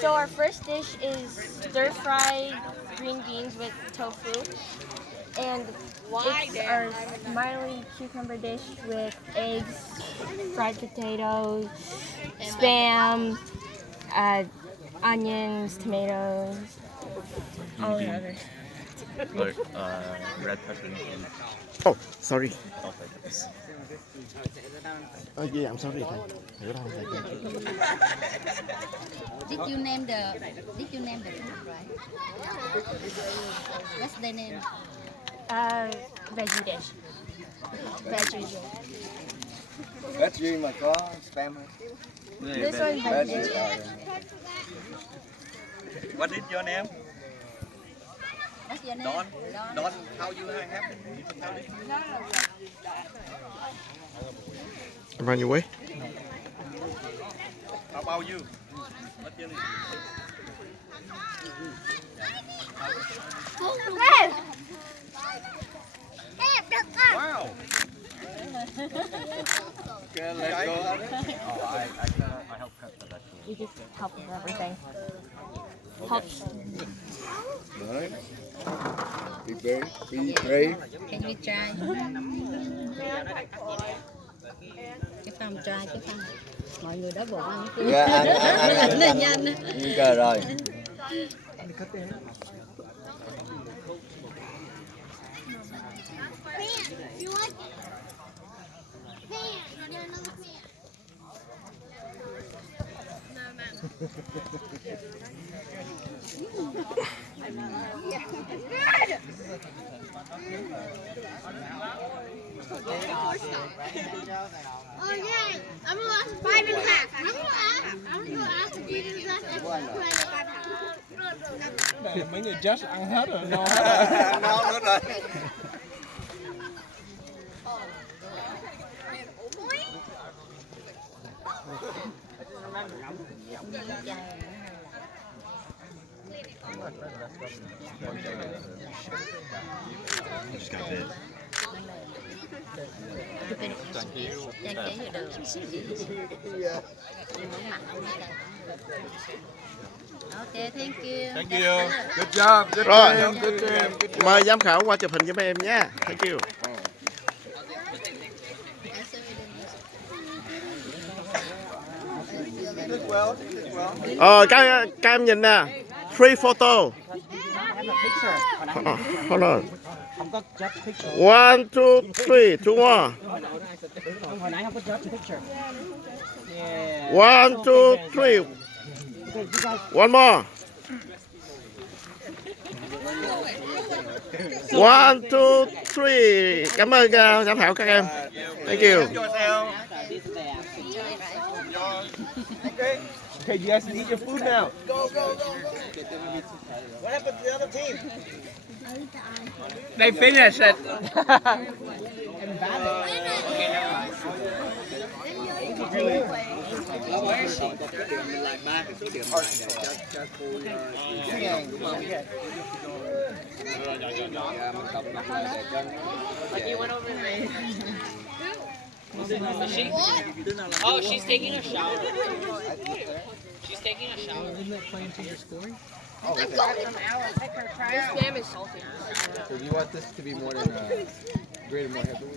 So our first dish is stir-fried green beans with tofu, and it's our Miley cucumber dish with eggs, fried potatoes, spam, onions, tomatoes, all the others. Like red pepper and Oh, sorry. stuff Yeah, I'm sorry. Thầy. Did you name the food right? What's the name? Veggie dish. Veggie dish. Veggie mà có spam không? This one veggie. What is your name? What's your name? Don, how you have it? I'm on your way. How about you? What's your name? Wow. Okay, let's go. I help cut the vegetable. You just help with everything. Helps. Đấy. Be brave. Can we try? Cái phòng try cái phòng. Mọi người đói bụng ăn chưa? Dạ, ăn Nhanh nhanh. Cờ rồi. Oh yeah, I'm gonna ask 5.5. I'm gonna ask if you do that. Này mấy người judge ăn hết rồi, no hết rồi. No hết rồi. Just got a bit. Trang trí thì được. Okay, thank you. Thank you. Good job. Good Rồi. team. Good team. Good job. Mời giám khảo qua chụp hình với mấy em nha. Thank you. Did well. Did well. Các em nhìn nè. Free photo. Hold on. Không có judge picture. 1, 2, 3. Two more. Hồi nãy không có judge picture. Yeah. 1, 2, 3. Okay, you guys. One more. 1, 2, 3. Cảm ơn giám khảo các em. Thank you. Yourself. Okay. Okay, you guys can eat your food now. Go. What happened to the other team? They finished it. Oh, she's taking a shower. She's taking a shower. Isn't that playing to your score? This spam is salty. So do you want this to be more than grated more heavily?